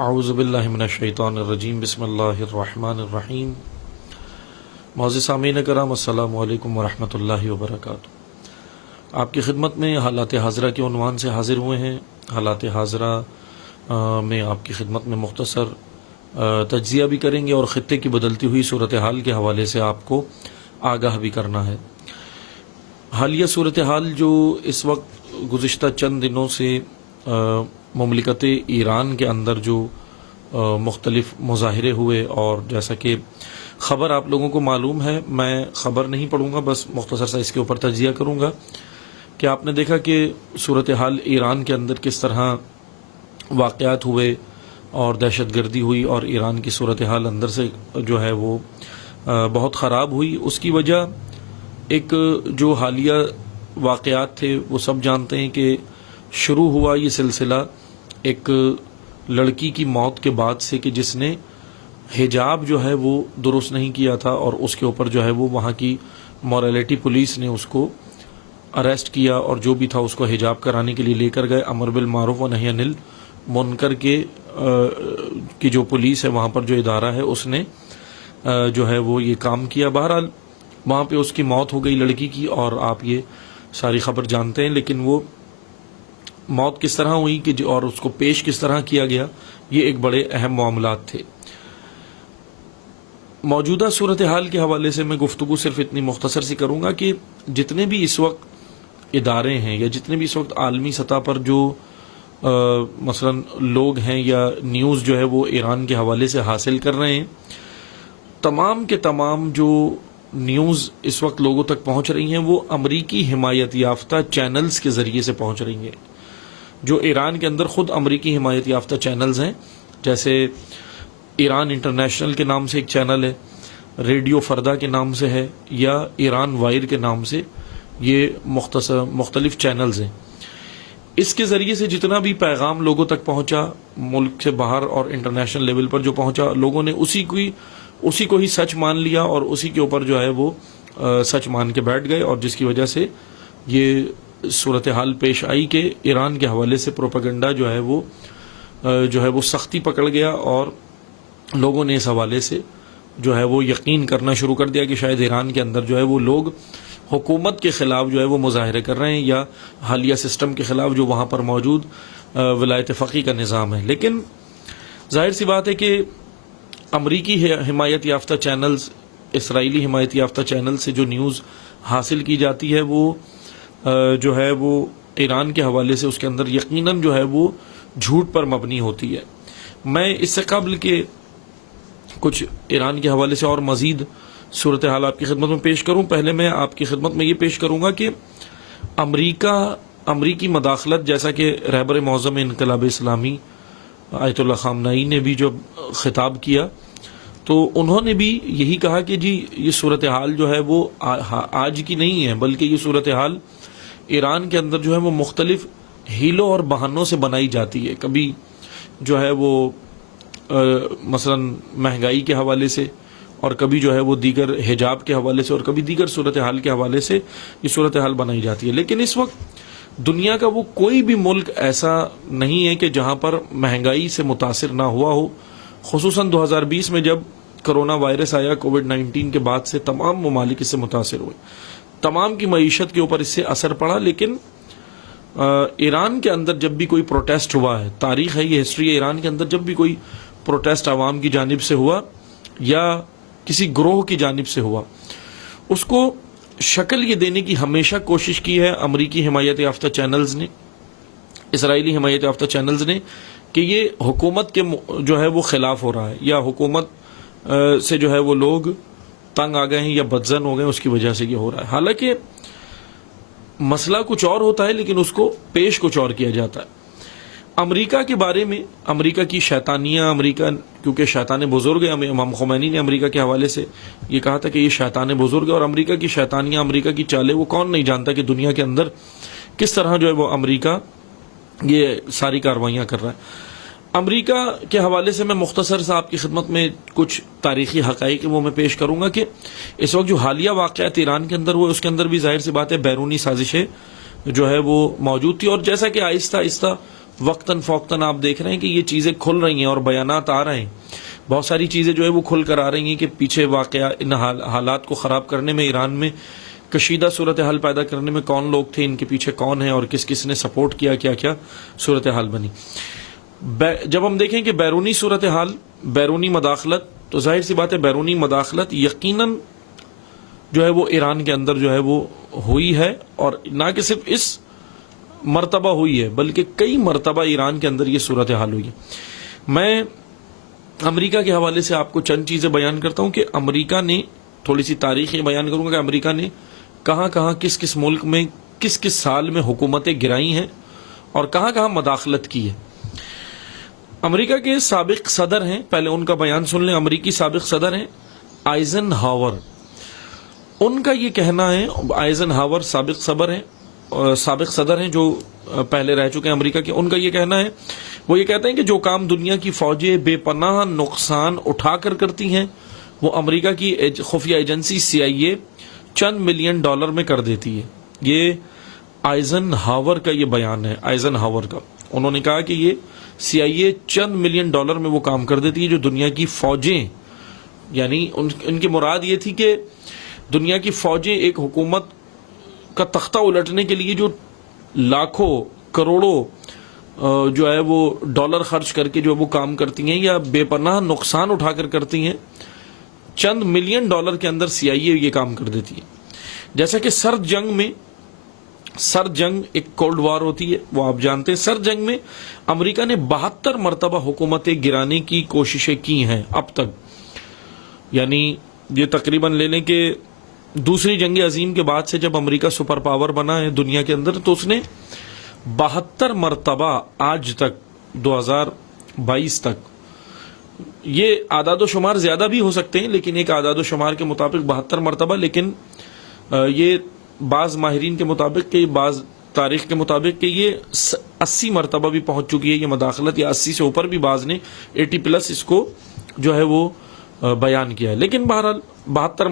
اعوذ باللہ من الشیطان الرجیم بسم اللہ الرحمن الرحیم معزز سامعین کرام السلام علیکم ورحمۃ اللہ وبرکاتہ۔ آپ کی خدمت میں حالات حاضرہ کے عنوان سے حاضر ہوئے ہیں۔ حالات حاضرہ میں آپ کی خدمت میں مختصر تجزیہ بھی کریں گے اور خطے کی بدلتی ہوئی صورتحال کے حوالے سے آپ کو آگاہ بھی کرنا ہے۔ حالیہ صورتحال جو اس وقت گزشتہ چند دنوں سے مملکت ایران کے اندر جو مختلف مظاہرے ہوئے، اور جیسا کہ خبر آپ لوگوں کو معلوم ہے، میں خبر نہیں پڑھوں گا، بس مختصر سا اس کے اوپر تجزیہ کروں گا کہ آپ نے دیکھا کہ صورتحال ایران کے اندر کس طرح واقعات ہوئے اور دہشت گردی ہوئی، اور ایران کی صورتحال اندر سے جو ہے وہ بہت خراب ہوئی۔ اس کی وجہ ایک جو حالیہ واقعات تھے وہ سب جانتے ہیں کہ شروع ہوا یہ سلسلہ ایک لڑکی کی موت کے بعد سے کہ جس نے حجاب جو ہے وہ درست نہیں کیا تھا، اور اس کے اوپر جو ہے وہ وہاں کی موریلٹی پولیس نے اس کو اریسٹ کیا، اور جو بھی تھا اس کو حجاب کرانے کے لیے لے کر گئے۔ امر بالمعروف و نہی عن المنکر کی جو پولیس ہے، وہاں پر جو ادارہ ہے، اس نے جو ہے وہ یہ کام کیا۔ بہرحال وہاں پہ اس کی موت ہو گئی لڑکی کی، اور آپ یہ ساری خبر جانتے ہیں، لیکن وہ موت کس طرح ہوئی کہ اور اس کو پیش کس طرح کیا گیا، یہ ایک بڑے اہم معاملات تھے۔ موجودہ صورتحال کے حوالے سے میں گفتگو صرف اتنی مختصر سی کروں گا کہ جتنے بھی اس وقت ادارے ہیں یا جتنے بھی اس وقت عالمی سطح پر جو مثلا لوگ ہیں یا نیوز جو ہے وہ ایران کے حوالے سے حاصل کر رہے ہیں، تمام کے تمام جو نیوز اس وقت لوگوں تک پہنچ رہی ہیں وہ امریکی حمایت یافتہ چینلز کے ذریعے سے پہنچ رہی ہیں، جو ایران کے اندر خود امریکی حمایت یافتہ چینلز ہیں، جیسے ایران انٹرنیشنل کے نام سے ایک چینل ہے، ریڈیو فردا کے نام سے ہے، یا ایران وائر کے نام سے، یہ مختلف چینلز ہیں۔ اس کے ذریعے سے جتنا بھی پیغام لوگوں تک پہنچا ملک سے باہر اور انٹرنیشنل لیول پر جو پہنچا، لوگوں نے اسی کو ہی سچ مان لیا، اور اسی کے اوپر جو ہے وہ سچ مان کے بیٹھ گئے، اور جس کی وجہ سے یہ صورتحال پیش آئی کہ ایران کے حوالے سے پروپیگنڈا جو ہے وہ سختی پکڑ گیا، اور لوگوں نے اس حوالے سے جو ہے وہ یقین کرنا شروع کر دیا کہ شاید ایران کے اندر جو ہے وہ لوگ حکومت کے خلاف جو ہے وہ مظاہرے کر رہے ہیں، یا حالیہ سسٹم کے خلاف جو وہاں پر موجود ولایت فقیہ کا نظام ہے۔ لیکن ظاہر سی بات ہے کہ امریکی حمایت یافتہ چینلز، اسرائیلی حمایت یافتہ چینل سے جو نیوز حاصل کی جاتی ہے وہ جو ہے وہ ایران کے حوالے سے اس کے اندر یقیناً جو ہے وہ جھوٹ پر مبنی ہوتی ہے۔ میں اس سے قبل کہ کچھ ایران کے حوالے سے اور مزید صورتحال آپ کی خدمت میں پیش کروں، پہلے میں آپ کی خدمت میں یہ پیش کروں گا کہ امریکی مداخلت، جیسا کہ رہبر معظم انقلاب اسلامی آیت اللہ خامنئی نے بھی جو خطاب کیا، تو انہوں نے بھی یہی کہا کہ جی یہ صورتحال جو ہے وہ آج کی نہیں ہے، بلکہ یہ صورتحال ایران کے اندر جو ہے وہ مختلف ہیلوں اور بہانوں سے بنائی جاتی ہے۔ کبھی جو ہے وہ مثلا مہنگائی کے حوالے سے، اور کبھی جو ہے وہ دیگر حجاب کے حوالے سے، اور کبھی دیگر صورتحال کے حوالے سے یہ صورتحال بنائی جاتی ہے۔ لیکن اس وقت دنیا کا وہ کوئی بھی ملک ایسا نہیں ہے کہ جہاں پر مہنگائی سے متاثر نہ ہوا ہو، خصوصاً 2020 میں جب کرونا وائرس آیا، کووڈ-19 کے بعد سے تمام ممالک اس سے متاثر ہوئے، تمام کی معیشت کے اوپر اس سے اثر پڑا۔ لیکن ایران کے اندر جب بھی کوئی پروٹیسٹ ہوا ہے، تاریخ ہے یہ، ہسٹری ہے، ایران کے اندر جب بھی کوئی پروٹیسٹ عوام کی جانب سے ہوا یا کسی گروہ کی جانب سے ہوا، اس کو شکل یہ دینے کی ہمیشہ کوشش کی ہے امریکی حمایت یافتہ چینلز نے، اسرائیلی حمایت یافتہ چینلز نے، کہ یہ حکومت کے جو ہے وہ خلاف ہو رہا ہے، یا حکومت سے جو ہے وہ لوگ تنگ آ گئے ہیں یا بدزن ہو گئے، اس کی وجہ سے یہ ہو رہا ہے۔ حالانکہ مسئلہ کچھ اور ہوتا ہے، لیکن اس کو پیش کچھ اور کیا جاتا ہے۔ امریکہ کے بارے میں، امریکہ کی شیطانیاں، امریکہ کیونکہ شیطان بزرگ ہے، امام خمینی نے امریکہ کے حوالے سے یہ کہا تھا کہ یہ شیطان بزرگ ہے، اور امریکہ کی شیطانیاں، امریکہ کی چالیں، وہ کون نہیں جانتا کہ دنیا کے اندر کس طرح جو ہے وہ امریکہ یہ ساری کاروائیاں کر رہا ہے۔ امریکہ کے حوالے سے میں مختصر سا آپ کی خدمت میں کچھ تاریخی حقائق وہ میں پیش کروں گا کہ اس وقت جو حالیہ واقعات ایران کے اندر ہوئے، اس کے اندر بھی ظاہر سی بات ہے بیرونی سازشیں جو ہے وہ موجود تھی، اور جیسا کہ آہستہ آہستہ وقتاً فوقتاً آپ دیکھ رہے ہیں کہ یہ چیزیں کھل رہی ہیں اور بیانات آ رہے ہیں. بہت ساری چیزیں جو ہے وہ کھل کر آ رہی ہیں کہ پیچھے واقعہ ان حالات کو خراب کرنے میں، ایران میں کشیدہ صورتحال پیدا کرنے میں کون لوگ تھے، ان کے پیچھے کون ہیں اور کس کس نے سپورٹ کیا، کیا کیا صورتحال بنی. جب ہم دیکھیں کہ بیرونی صورتحال، بیرونی مداخلت، تو ظاہر سی بات ہے بیرونی مداخلت یقیناً جو ہے وہ ایران کے اندر جو ہے وہ ہوئی ہے، اور نہ کہ صرف اس مرتبہ ہوئی ہے بلکہ کئی مرتبہ ایران کے اندر یہ صورتحال ہوئی ہے. میں امریکہ کے حوالے سے آپ کو چند چیزیں بیان کرتا ہوں کہ امریکہ نے، تھوڑی سی تاریخ یہ بیان کروں گا کہ امریکہ نے کہاں کہاں کس کس ملک میں کس کس سال میں حکومتیں گرائی ہیں اور کہاں کہاں مداخلت کی ہے. امریکہ کے سابق صدر ہیں، پہلے ان کا بیان سن لیں. امریکی سابق صدر ہیں آئزن ہاور. ان کا یہ کہنا ہے، آئزن ہاور سابق صدر ہیں جو پہلے رہ چکے ہیں امریکہ کے. ان کا یہ کہنا ہے، وہ یہ کہتے ہیں کہ جو کام دنیا کی فوجیں بے پناہ نقصان اٹھا کر کرتی ہیں وہ امریکہ کی خفیہ ایجنسی CIA چند ملین ڈالر میں کر دیتی ہے. یہ آئزن ہاور کا یہ بیان ہے. آئزن ہاور کا انہوں نے کہا کہ یہ CIA چند ملین ڈالر میں وہ کام کر دیتی ہے جو دنیا کی فوجیں، یعنی ان کی مراد یہ تھی کہ دنیا کی فوجیں ایک حکومت کا تختہ الٹنے کے لیے جو لاکھوں کروڑوں جو ہے وہ ڈالر خرچ کر کے جو وہ کام کرتی ہیں یا بے پناہ نقصان اٹھا کر کرتی ہیں، چند ملین ڈالر کے اندر CIA یہ کام کر دیتی ہے. جیسا کہ سرد جنگ ایک کولڈ وار ہوتی ہے، وہ آپ جانتے ہیں. سرد جنگ میں امریکہ نے 72 مرتبہ حکومتیں گرانے کی کوششیں کی ہیں اب تک. یعنی یہ تقریباً لے لیں کہ دوسری جنگ عظیم کے بعد سے جب امریکہ سپر پاور بنا ہے دنیا کے اندر، تو اس نے 72 مرتبہ آج تک 2022 تک، یہ اعداد و شمار زیادہ بھی ہو سکتے ہیں لیکن ایک اعداد و شمار کے مطابق 72 مرتبہ، لیکن یہ بعض ماہرین کے مطابق کہ بعض تاریخ کے مطابق کہ یہ 80 مرتبہ بھی پہنچ چکی ہے یہ مداخلت، یا 80 سے اوپر بھی بعض نے 80+ اس کو جو ہے وہ بیان کیا ہے. لیکن بہرحال 72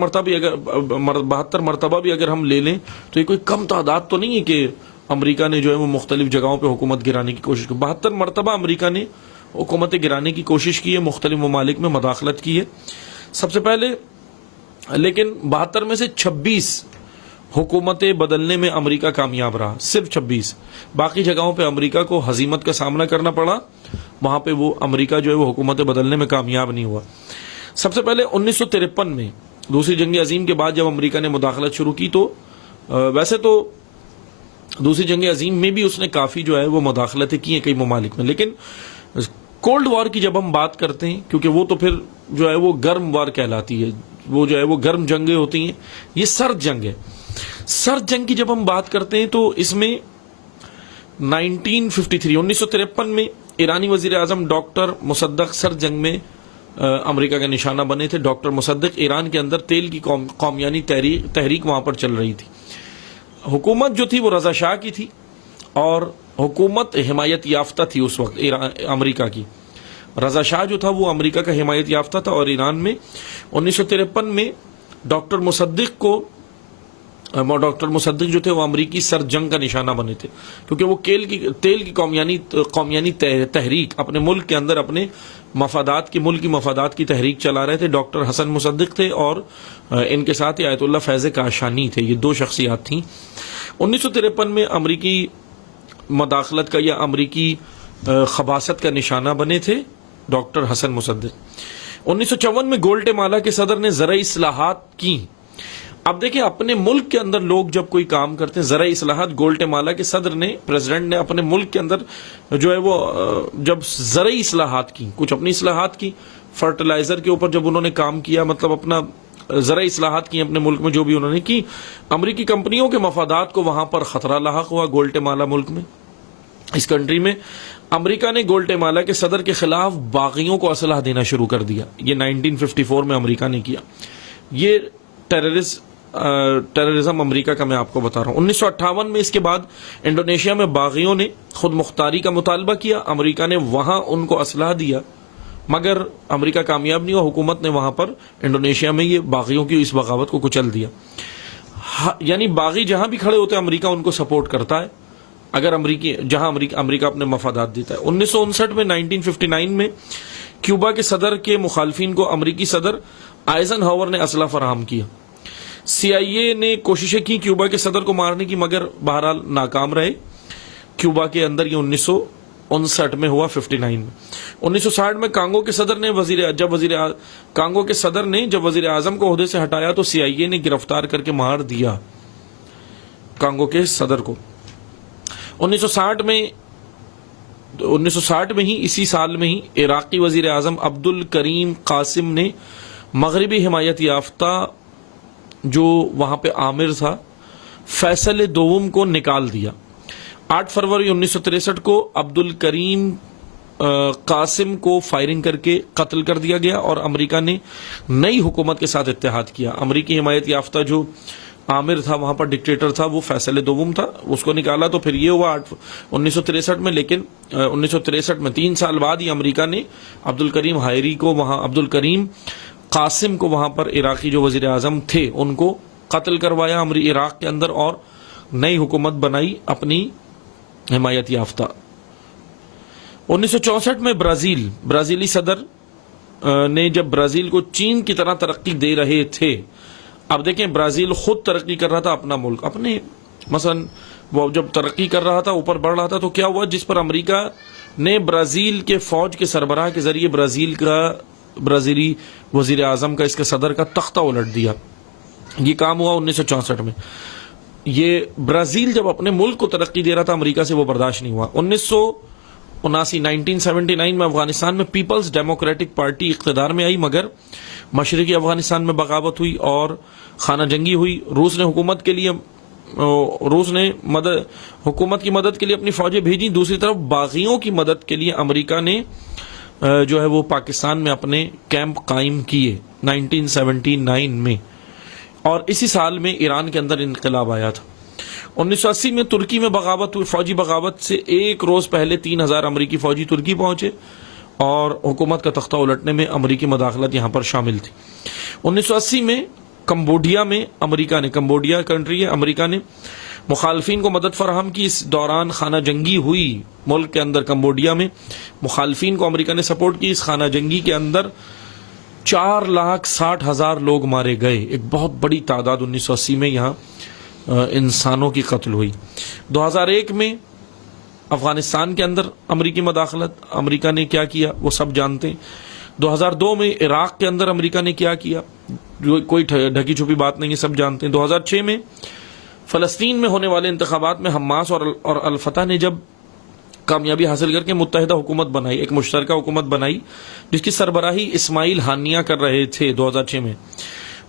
مرتبہ بھی اگر ہم لے لیں تو یہ کوئی کم تعداد تو نہیں ہے کہ امریکہ نے جو ہے وہ مختلف جگہوں پہ حکومت گرانے کی کوشش کی. 72 مرتبہ امریکہ نے حکومتیں گرانے کی کوشش کی ہے، مختلف ممالک میں مداخلت کی ہے سب سے پہلے. لیکن 72 میں سے 26 حکومتیں بدلنے میں امریکہ کامیاب رہا، صرف 26. باقی جگہوں پہ امریکہ کو ہزیمت کا سامنا کرنا پڑا، وہاں پہ وہ امریکہ جو ہے وہ حکومتیں بدلنے میں کامیاب نہیں ہوا. سب سے پہلے 1953 میں دوسری جنگ عظیم کے بعد جب امریکہ نے مداخلت شروع کی، تو ویسے تو دوسری جنگ عظیم میں بھی اس نے کافی جو ہے وہ مداخلتیں کی ہیں کئی ممالک میں، لیکن کولڈ وار کی جب ہم بات کرتے ہیں، کیونکہ وہ تو پھر جو ہے وہ گرم وار کہلاتی ہے، وہ جو ہے وہ گرم جنگیں ہوتی ہیں، یہ سرد جنگ ہے. سرد جنگ کی جب ہم بات کرتے ہیں تو اس میں 1953 میں ایرانی وزیر اعظم ڈاکٹر مصدق سرد جنگ میں امریکہ کا نشانہ بنے تھے. ڈاکٹر مصدق، ایران کے اندر تیل کی قومیانی تحریک وہاں پر چل رہی تھی. حکومت جو تھی وہ رضا شاہ کی تھی اور حکومت حمایت یافتہ تھی اس وقت امریکہ کی. رضا شاہ جو تھا وہ امریکہ کا حمایت یافتہ تھا، اور ایران میں 1953 میں ڈاکٹر مصدق جو تھے وہ امریکی سرد جنگ کا نشانہ بنے تھے، کیونکہ وہ تیل کی قومیانی تحریک اپنے ملک کے اندر اپنے ملکی مفادات کی تحریک چلا رہے تھے. ڈاکٹر حسن مصدق تھے اور ان کے ساتھ آیت اللہ فیض کاشانی تھے، یہ دو شخصیات تھیں. 1953 میں امریکی مداخلت کا یا امریکی خباثت کا نشانہ بنے تھے ڈاکٹر حسن مصدق. 1954 میں گولٹے مالا کے صدر نے زرعی اصلاحات کی. اب دیکھیں اپنے ملک کے اندر لوگ جب کوئی کام کرتے ہیں، زرعی اصلاحات، گولٹے مالا کے صدر نے، پریزیڈنٹ نے اپنے ملک کے اندر جو ہے وہ جب زرعی اصلاحات کی، کچھ اپنی اصلاحات کی، فرٹیلائزر کے اوپر جب انہوں نے کام کیا، مطلب اپنا زرعی اصلاحات کی اپنے ملک میں جو بھی انہوں نے کی، امریکی کمپنیوں کے مفادات کو وہاں پر خطرہ لاحق ہوا. گولٹے مالا ملک میں، اس کنٹری میں امریکہ نے گولٹے مالا کے صدر کے خلاف باغیوں کو اسلحہ دینا شروع کر دیا. یہ 1954 میں امریکہ نے کیا. یہ ٹیررزم امریکہ کا میں آپ کو بتا رہا ہوں. 1958 میں اس کے بعد انڈونیشیا میں باغیوں نے خود مختاری کا مطالبہ کیا. امریکہ نے وہاں ان کو اسلحہ دیا، مگر امریکہ کامیاب نہیں ہوا. حکومت نے وہاں پر انڈونیشیا میں یہ باغیوں کی اس بغاوت کو کچل دیا. یعنی باغی جہاں بھی کھڑے ہوتے ہیں امریکہ ان کو سپورٹ کرتا ہے. اگر جہاں امریکہ اپنے مفادات دیتا ہے. 1959 میں 1959 میں کیوبا کے صدر کے مخالفین کو امریکی صدر آئزن ہاور نے اسلحہ فراہم کیا. CIA نے کوششیں کی کیوبا کے صدر کو مارنے کی، مگر بہرحال ناکام رہے. کیوبا کے اندر یہ 1959 میں ہوا، 59 میں. 1960 میں کانگو کے صدر نے جب وزیر اعظم کو عہدے سے ہٹایا تو CIA نے گرفتار کر کے مار دیا کانگو کے صدر کو. 1960 میں ہی اسی سال میں ہی عراقی وزیر اعظم عبد الکریم قاسم نے مغربی حمایت یافتہ جو وہاں پہ عامر تھا فیصل دوم کو نکال دیا. 8 فروری 1963 کو عبد الکریم قاسم کو فائرنگ کر کے قتل کر دیا گیا اور امریکہ نے نئی حکومت کے ساتھ اتحاد کیا. امریکی حمایت یافتہ جو عامر تھا وہاں پر ڈکٹیٹر تھا وہ فیصل دوم تھا، اس کو نکالا تو پھر یہ ہوا 1963 میں. لیکن 1963 میں 3 سال بعد ہی امریکہ نے عبد الکریم قاسم کو وہاں پر عراقی جو وزیر اعظم تھے ان کو قتل کروایا عراق کے اندر اور نئی حکومت بنائی اپنی حمایت یافتہ. 1964 میں برازیلی صدر نے جب برازیل کو چین کی طرح ترقی دے رہے تھے، اب دیکھیں برازیل خود ترقی کر رہا تھا، اپنا ملک اپنے مثلا وہ جب ترقی کر رہا تھا، اوپر بڑھ رہا تھا، تو کیا ہوا جس پر امریکہ نے برازیل کے فوج کے سربراہ کے ذریعے برازیلی وزیر اعظم کا، اس کے صدر کا تختہ الٹ دیا. یہ کام ہوا 1964 میں. یہ برازیل جب اپنے ملک کو ترقی دے رہا تھا امریکہ سے وہ برداشت نہیں ہوا. 1979 میں افغانستان میں پیپلز ڈیموکریٹک پارٹی اقتدار میں آئی، مگر مشرقی افغانستان میں بغاوت ہوئی اور خانہ جنگی ہوئی. روس نے حکومت کی مدد کے لیے اپنی فوجیں بھیجی. دوسری طرف باغیوں کی مدد کے لیے امریکہ نے جو ہے وہ پاکستان میں اپنے کیمپ قائم کیے 1979 میں. اور اسی سال میں ایران کے اندر انقلاب آیا تھا. 1980 میں ترکی میں بغاوت ہوئی. فوجی بغاوت سے ایک روز پہلے 3000 امریکی فوجی ترکی پہنچے اور حکومت کا تختہ الٹنے میں امریکی مداخلت یہاں پر شامل تھی. 1980 میں کمبوڈیا میں کمبوڈیا کنٹری ہے، امریکہ نے مخالفین کو مدد فراہم کی. اس دوران خانہ جنگی ہوئی ملک کے اندر. کمبوڈیا میں مخالفین کو امریکہ نے سپورٹ کی. اس خانہ جنگی کے اندر 4,60,000 لوگ مارے گئے. ایک بہت بڑی تعداد 1980 میں یہاں انسانوں کی قتل ہوئی. 2001 میں افغانستان کے اندر امریکی مداخلت، امریکہ نے کیا کیا وہ سب جانتے ہیں. 2002 میں عراق کے اندر امریکہ نے کیا کیا، کوئی ڈھکی چھپی بات نہیں ہے، سب جانتے ہیں. 2006 میں فلسطین میں ہونے والے انتخابات میں حماس اور الفتح نے جب کامیابی حاصل کر کے متحدہ حکومت بنائی، ایک مشترکہ حکومت بنائی جس کی سربراہی اسماعیل ہانیہ کر رہے تھے. 2006 میں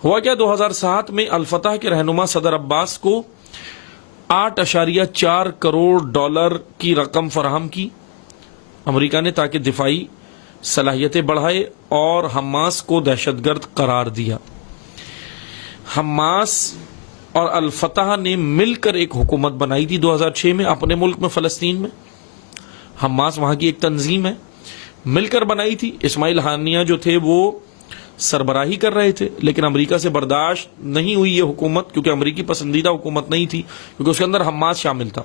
ہوا کیا، 2007 میں الفتح کے رہنما صدر عباس کو $8.4 کروڑ کی رقم فراہم کی امریکہ نے تاکہ دفاعی صلاحیتیں بڑھائے اور حماس کو دہشت گرد قرار دیا. حماس اور الفتح نے مل کر ایک حکومت بنائی تھی 2006 میں اپنے ملک میں فلسطین میں. حماس وہاں کی ایک تنظیم ہے، مل کر بنائی تھی. اسماعیل ہانیہ جو تھے وہ سربراہی کر رہے تھے، لیکن امریکہ سے برداشت نہیں ہوئی یہ حکومت کیونکہ امریکی پسندیدہ حکومت نہیں تھی، کیونکہ اس کے اندر حماس شامل تھا.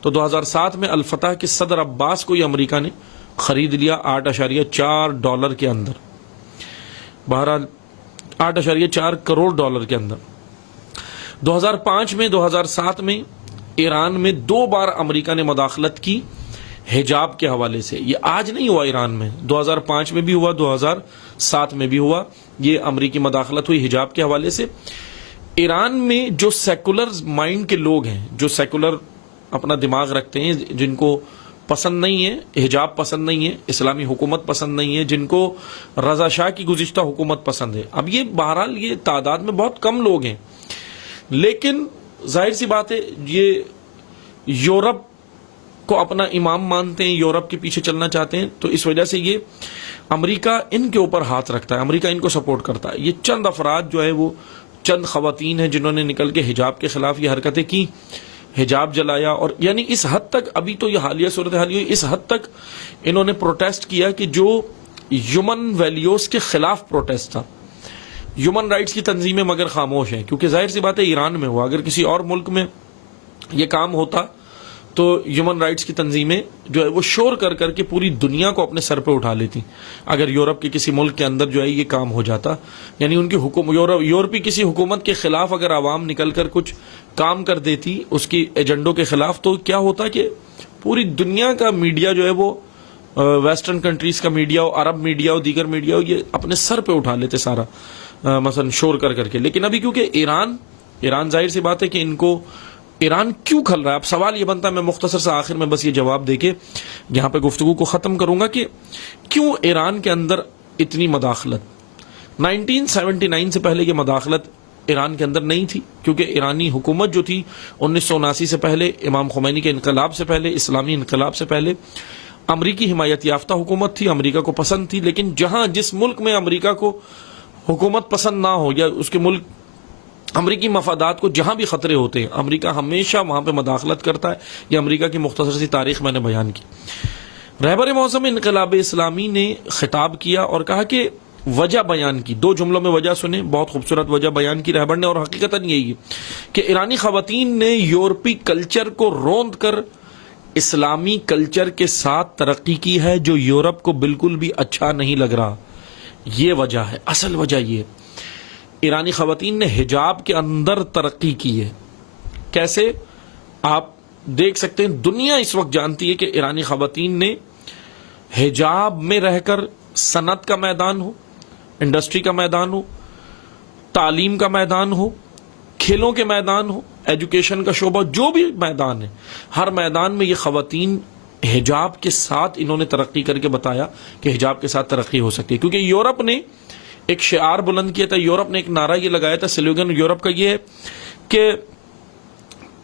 تو 2007 میں الفتح کے صدر عباس کو یہ امریکہ نے خرید لیا $8.4 کے اندر، بہرحال $8.4 کروڑ کے اندر. 2005 میں 2007 میں ایران میں 2 بار امریکہ نے مداخلت کی حجاب کے حوالے سے. یہ آج نہیں ہوا ایران میں، 2005 میں بھی ہوا، 2007 میں بھی ہوا. یہ امریکی مداخلت ہوئی حجاب کے حوالے سے. ایران میں جو سیکولر مائنڈ کے لوگ ہیں، جو سیکولر اپنا دماغ رکھتے ہیں، جن کو پسند نہیں ہے حجاب، پسند نہیں ہے اسلامی حکومت، پسند نہیں ہے، جن کو رضا شاہ کی گزشتہ حکومت پسند ہے. اب یہ بہرحال یہ تعداد میں بہت کم لوگ ہیں، لیکن ظاہر سی بات ہے یہ یورپ کو اپنا امام مانتے ہیں، یورپ کے پیچھے چلنا چاہتے ہیں، تو اس وجہ سے یہ امریکہ ان کے اوپر ہاتھ رکھتا ہے، امریکہ ان کو سپورٹ کرتا ہے. یہ چند افراد جو ہے وہ چند خواتین ہیں جنہوں نے نکل کے حجاب کے خلاف یہ حرکتیں کی، حجاب جلایا، اور یعنی اس حد تک ابھی تو یہ حالیہ صورتحال ہوئی، اس حد تک انہوں نے پروٹیسٹ کیا کہ جو ہیومن ویلیوز کے خلاف پروٹیسٹ تھا. ہیومن رائٹس کی تنظیمیں مگر خاموش ہیں، کیونکہ ظاہر سی بات ہے ایران میں ہوا. اگر کسی اور ملک میں یہ کام ہوتا تو ہیومن رائٹس کی تنظیمیں جو ہے وہ شور کر کر کے پوری دنیا کو اپنے سر پہ اٹھا لیتی اگر یورپ کے کسی ملک کے اندر جو ہے یہ کام ہو جاتا. یعنی ان کی یورپی کسی حکومت کے خلاف اگر عوام نکل کر کچھ کام کر دیتی اس کی ایجنڈوں کے خلاف, تو کیا ہوتا کہ پوری دنیا کا میڈیا جو ہے وہ ویسٹرن کنٹریز کا میڈیا ہو, عرب میڈیا ہو, دیگر میڈیا ہو, یہ اپنے سر پہ اٹھا لیتے سارا مثلا شور کر کر کے. لیکن ابھی کیونکہ ایران ظاہر سی بات ہے کہ ان کو ایران کیوں کھل رہا ہے. اب سوال یہ بنتا ہے, میں مختصر سے آخر میں بس یہ جواب دے کے یہاں پہ گفتگو کو ختم کروں گا کہ کیوں ایران کے اندر اتنی مداخلت. 1979 سے پہلے یہ مداخلت ایران کے اندر نہیں تھی, کیونکہ ایرانی حکومت جو تھی 1979 سے پہلے, امام خمینی کے انقلاب سے پہلے, اسلامی انقلاب سے پہلے امریکی حمایت یافتہ حکومت تھی, امریکہ کو پسند تھی. لیکن جس ملک میں امریکہ کو حکومت پسند نہ ہو یا اس کے ملک امریکی مفادات کو جہاں بھی خطرے ہوتے ہیں, امریکہ ہمیشہ وہاں پہ مداخلت کرتا ہے. یہ امریکہ کی مختصر سی تاریخ میں نے بیان کی. رہبر معظم انقلاب اسلامی نے خطاب کیا اور کہا کہ وجہ بیان کی, 2 جملوں میں وجہ سنیں, بہت خوبصورت وجہ بیان کی رہبر نے, اور حقیقتاً یہی ہے کہ ایرانی خواتین نے یورپی کلچر کو روند کر اسلامی کلچر کے ساتھ ترقی کی ہے, جو یورپ کو بالکل بھی اچھا نہیں لگ رہا. یہ وجہ ہے, اصل وجہ یہ. ایرانی خواتین نے حجاب کے اندر ترقی کی ہے. کیسے؟ آپ دیکھ سکتے ہیں, دنیا اس وقت جانتی ہے کہ ایرانی خواتین نے حجاب میں رہ کر صنعت کا میدان ہو, انڈسٹری کا میدان ہو, تعلیم کا میدان ہو, کھیلوں کے میدان ہو, ایجوکیشن کا شعبہ, جو بھی میدان ہے, ہر میدان میں یہ خواتین حجاب کے ساتھ انہوں نے ترقی کر کے بتایا کہ حجاب کے ساتھ ترقی ہو سکتی ہے. کیونکہ یورپ نے ایک شعار بلند کیا تھا, یورپ نے ایک نعرہ یہ لگایا تھا, سلوگن یورپ کا یہ ہے کہ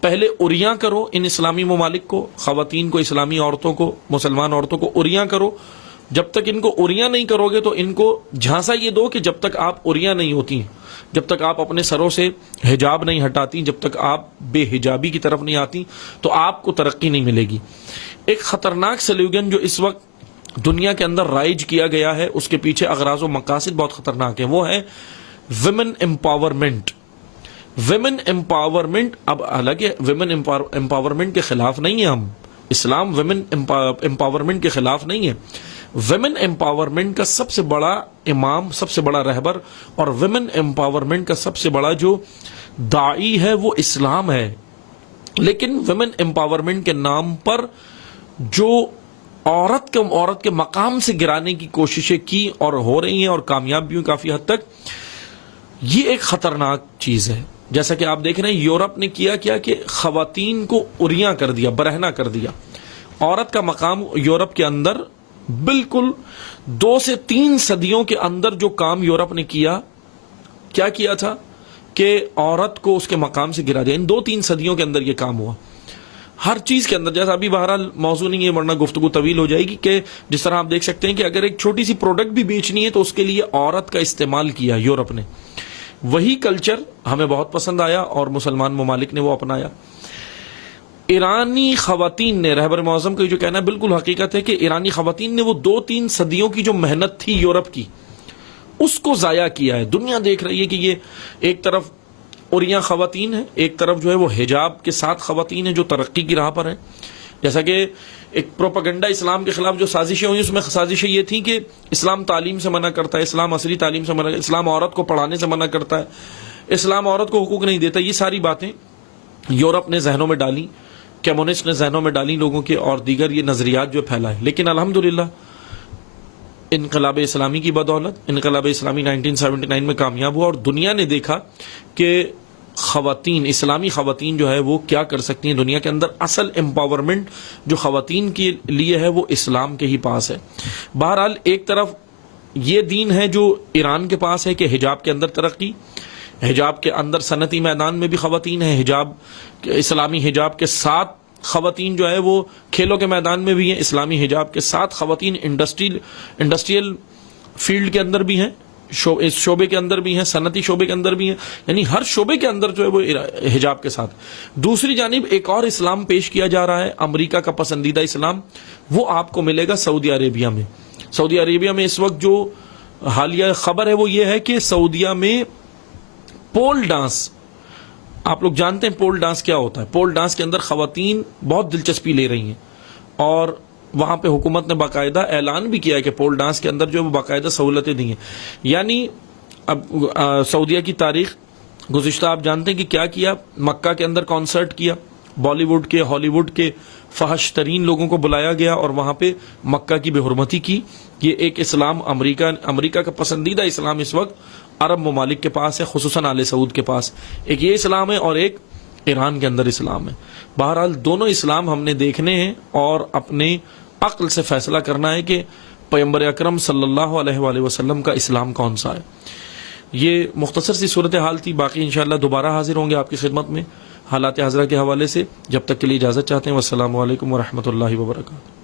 پہلے اریاں کرو ان اسلامی ممالک کو, خواتین کو, اسلامی عورتوں کو, مسلمان عورتوں کو اریاں کرو. جب تک ان کو اریاں نہیں کرو گے تو ان کو جھانسا یہ دو کہ جب تک آپ اریاں نہیں ہوتی, جب تک آپ اپنے سروں سے حجاب نہیں ہٹاتی, جب تک آپ بے حجابی کی طرف نہیں آتی تو آپ کو ترقی نہیں ملے گی. ایک خطرناک سلوگن جو اس وقت دنیا کے اندر رائج کیا گیا ہے, اس کے پیچھے اغراض و مقاصد بہت خطرناک ہیں. وہ ہے ویمن امپاورمنٹ. ویمن امپاورمنٹ, اب حالانکہ ویمن امپاورمنٹ کے خلاف نہیں ہے ہم, اسلام ویمن امپاورمنٹ کے خلاف نہیں ہے. ویمن امپاورمنٹ کا سب سے بڑا امام, سب سے بڑا رہبر اور ویمن امپاورمنٹ کا سب سے بڑا جو داعی ہے وہ اسلام ہے. لیکن ویمن امپاورمنٹ کے نام پر جو عورت کے مقام سے گرانے کی کوششیں کی اور ہو رہی ہیں اور کامیاب بھی ہوئی کافی حد تک, یہ ایک خطرناک چیز ہے. جیسا کہ آپ دیکھ رہے ہیں یورپ نے کیا کہ خواتین کو اریاں کر دیا, برہنہ کر دیا. عورت کا مقام یورپ کے اندر بالکل 2 سے 3 صدیوں کے اندر جو کام یورپ نے کیا تھا کہ عورت کو اس کے مقام سے گرا دیا. ان 2-3 صدیوں کے اندر یہ کام ہوا ہر چیز کے اندر. جیسا ابھی بہرحال موضوع نہیں ہے ورنہ گفتگو طویل ہو جائے گی, کہ جس طرح آپ دیکھ سکتے ہیں کہ اگر ایک چھوٹی سی پروڈکٹ بھی بیچنی ہے تو اس کے لیے عورت کا استعمال کیا یورپ نے. وہی کلچر ہمیں بہت پسند آیا اور مسلمان ممالک نے وہ اپنایا. ایرانی خواتین نے, رہبر معظم کا جو کہنا ہے بالکل حقیقت ہے کہ ایرانی خواتین نے وہ 2-3 صدیوں کی جو محنت تھی یورپ کی, اس کو ضائع کیا ہے. دنیا دیکھ رہی ہے کہ یہ ایک طرف اریاں خواتین ہیں, ایک طرف جو ہے وہ حجاب کے ساتھ خواتین ہیں جو ترقی کی راہ پر ہیں. جیسا کہ ایک پروپیگنڈا اسلام کے خلاف جو سازشیں ہوئی, اس میں سازشیں یہ تھیں کہ اسلام تعلیم سے منع کرتا ہے, اسلام عصری تعلیم سے منع, اسلام عورت کو پڑھانے سے منع کرتا ہے, اسلام عورت کو حقوق نہیں دیتا. یہ ساری باتیں یورپ نے ذہنوں میں ڈالی, کمیونسٹ نے ذہنوں میں ڈالی لوگوں کے, اور دیگر یہ نظریات جو پھیلائے. لیکن الحمدللہ انقلاب اسلامی کی بدولت انقلاب اسلامی 1979 میں کامیاب ہوا اور دنیا نے دیکھا کہ خواتین, اسلامی خواتین جو ہے وہ کیا کر سکتی ہیں دنیا کے اندر. اصل امپاورمنٹ جو خواتین کے لیے ہے وہ اسلام کے ہی پاس ہے. بہرحال ایک طرف یہ دین ہے جو ایران کے پاس ہے کہ حجاب کے اندر ترقی, حجاب کے اندر صنعتی میدان میں بھی خواتین ہیں, حجاب اسلامی حجاب کے ساتھ خواتین جو ہے وہ کھیلوں کے میدان میں بھی ہیں, اسلامی حجاب کے ساتھ خواتین انڈسٹریل فیلڈ کے اندر بھی ہیں, اس شعبے کے اندر بھی ہیں, صنعتی شعبے کے اندر بھی ہیں, یعنی ہر شعبے کے اندر جو ہے وہ حجاب کے ساتھ. دوسری جانب ایک اور اسلام پیش کیا جا رہا ہے, امریکہ کا پسندیدہ اسلام, وہ آپ کو ملے گا سعودی عربیہ میں. سعودی عربیہ میں اس وقت جو حالیہ خبر ہے وہ یہ ہے کہ سعودیہ میں پول ڈانس آپ لوگ جانتے ہیں پول ڈانس کیا ہوتا ہے. پول ڈانس کے اندر خواتین بہت دلچسپی لے رہی ہیں اور وہاں پہ حکومت نے باقاعدہ اعلان بھی کیا ہے کہ پول ڈانس کے اندر جو وہ باقاعدہ سہولتیں دی ہیں. یعنی اب سعودیہ کی تاریخ گزشتہ آپ جانتے ہیں کہ کیا کیا. مکہ کے اندر کانسرٹ کیا، بالی ووڈ کے، ہالی ووڈ کے فحش ترین لوگوں کو بلایا گیا اور وہاں پہ مکہ کی بے حرمتی کی. یہ ایک اسلام امریکہ کا پسندیدہ اسلام اس وقت عرب ممالک کے پاس ہے، خصوصاً آل سعود کے پاس. ایک یہ اسلام ہے اور ایک ایران کے اندر اسلام ہے. بہرحال دونوں اسلام ہم نے دیکھنے ہیں اور اپنے عقل سے فیصلہ کرنا ہے کہ پیغمبر اکرم صلی اللہ علیہ وآلہ وسلم کا اسلام کون سا ہے. یہ مختصر سی صورتحال تھی. باقی انشاءاللہ دوبارہ حاضر ہوں گے آپ کی خدمت میں حالات حاضرہ کے حوالے سے. جب تک کے لیے اجازت چاہتے ہیں. والسلام علیکم ورحمۃ اللہ وبرکاتہ.